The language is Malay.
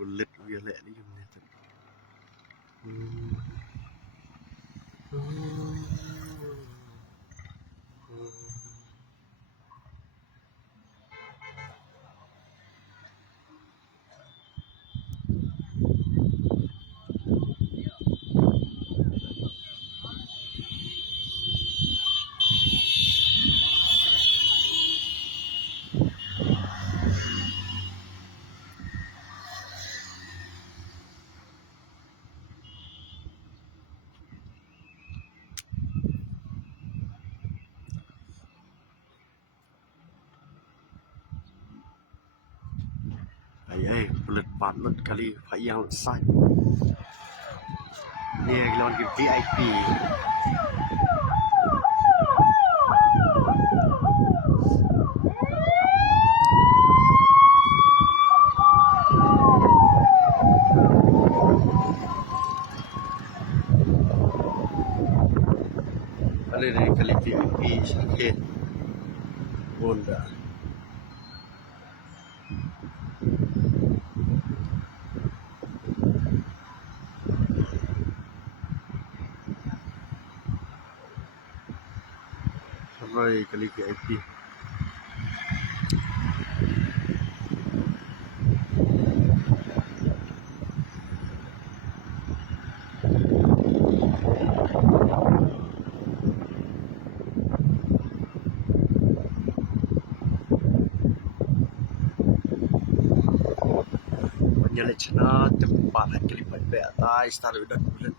Bulat dia lek ni ni tu. Bulat banget kali yang sai. Dia lawan ke VIP. Ada kali VIP sakit. Bunda. Sampai kali VIP. Nyala cina tempat kali pada atas taruh dah bulan.